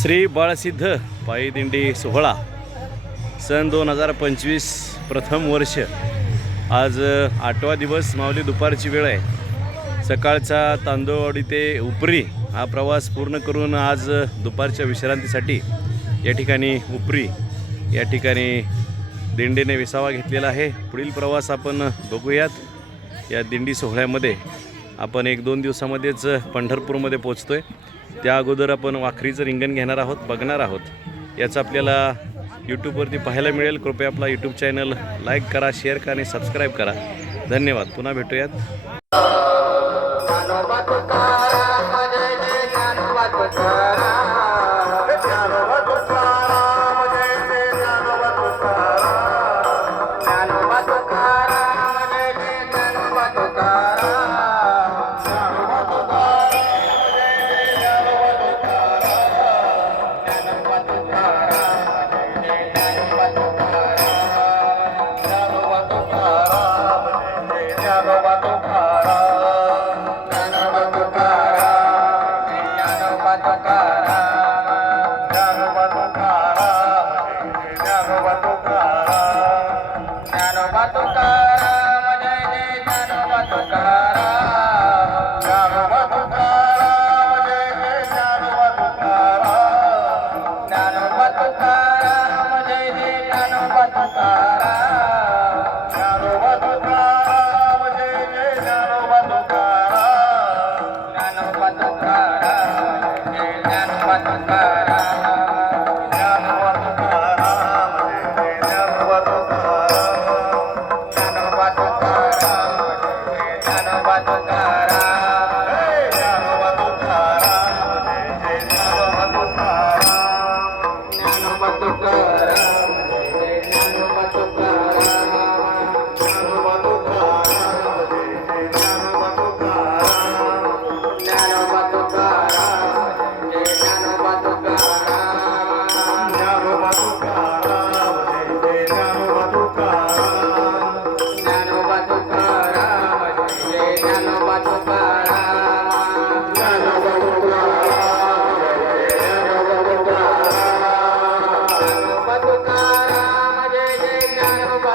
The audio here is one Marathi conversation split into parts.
श्री बाळसिद्ध पायीदिंडी सोहळा सन दोन हजार पंचवीस प्रथम वर्ष. आज आठवा दिवस मावली दुपारची वेळ आहे. सकाळचा तांदूळवाडी ते उपरी हा प्रवास पूर्ण करून आज दुपारच्या विश्रांतीसाठी या ठिकाणी उपरी या ठिकाणी दिंडीने विसावा घेतलेला आहे. पुढील प्रवास आपण बघूयात. या दिंडी सोहळ्यामध्ये आपण एक दोन दिवसामध्येच पंढरपूरमध्ये पोचतो आहे त्या अगोदर आपण वाखरीचं रिंगण घेणार आहोत बघणार आहोत. याचं आपल्याला यूट्यूबवरती पाहायला मिळेल. कृपया आपला यूट्यूब चॅनल लाईक करा शेअर करा आणि सबस्क्राईब करा. धन्यवाद. पुन्हा भेटूयात.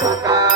пока.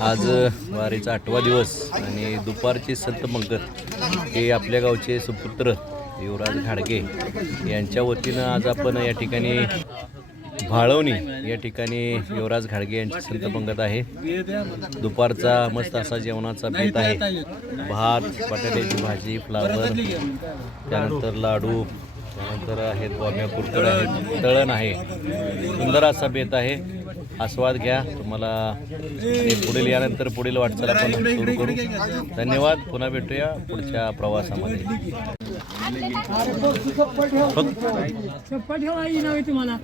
आज वारीचा आठवा दिवस आणि दुपारचे संत मंगत हे आपल्या गावचे सुपुत्र युवराज घाडगे यांच्या वतीनं आज आपण या ठिकाणी भाळवणी या ठिकाणी युवराज घाडगे यांची संत पंगत आहे. दुपारचा मस्त असा जेवणाचा बेत आहे. भात बटाट्याची भाजी फ्लावर त्यानंतर लाडू त्यानंतर आहेत वाम्या कुरकुर आहेत तळण आहे. सुंदर असा बेत आहे. आस्वाद घ्या. तुम्हाला पुढील यानंतर पुढील वाटचाल आपण सुरू करू. धन्यवाद. पुन्हा भेटूया पुढच्या प्रवासामध्ये. चप्पल ठेवा ही नव्हे तुम्हाला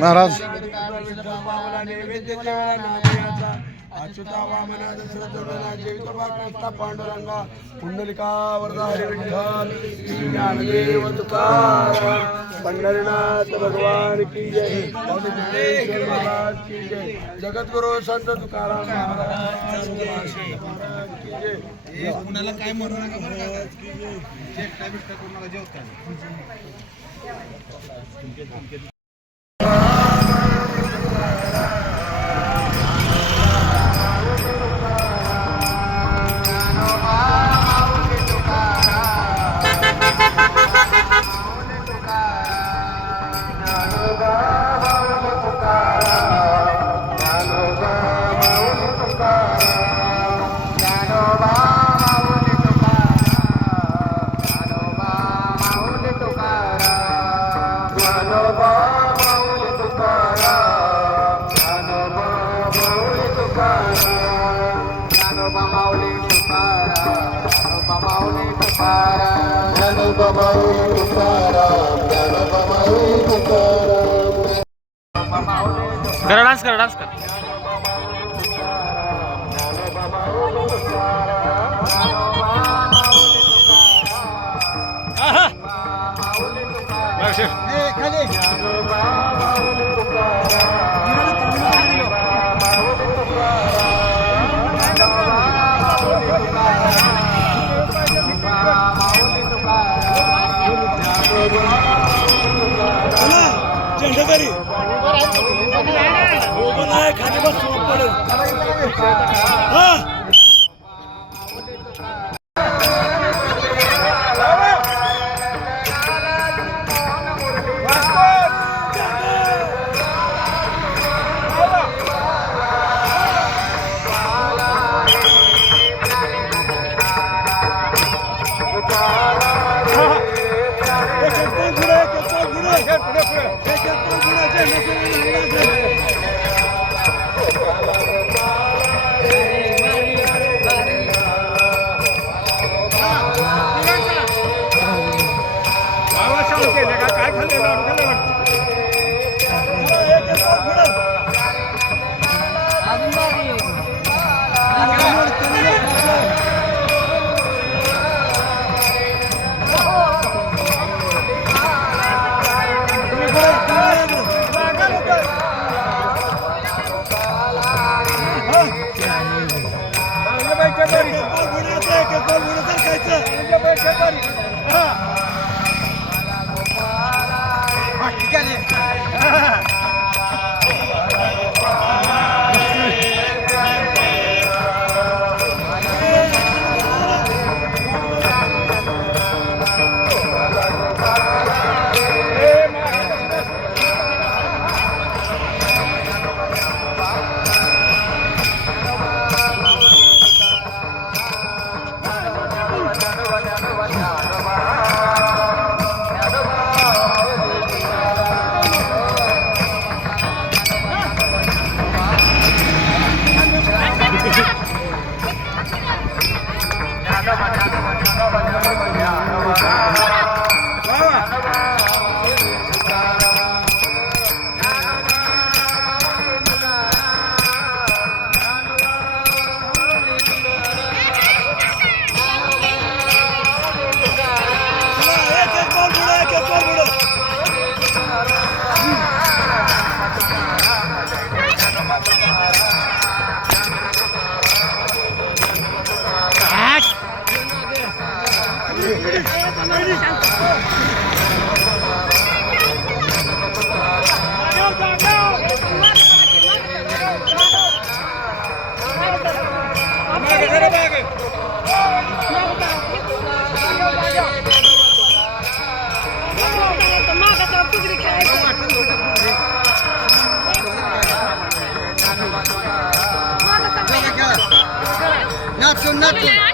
महाराज. अच्युता वामना दशरथना जयितोबाकृष्ण पांडुरंगा पुंडलिका वरदा हरी विठ्ठल ज्ञानदेव तुकाराम पंढरीनाथ भगवान की जय महाराज की जय जगद्गुरु संत तुकाराम महाराज की जय कुणाला काय म्हणू नका जेवता करा डान्स करा डान्स करा. खाली बस पडेल. हा. Everybody. not to not nothing.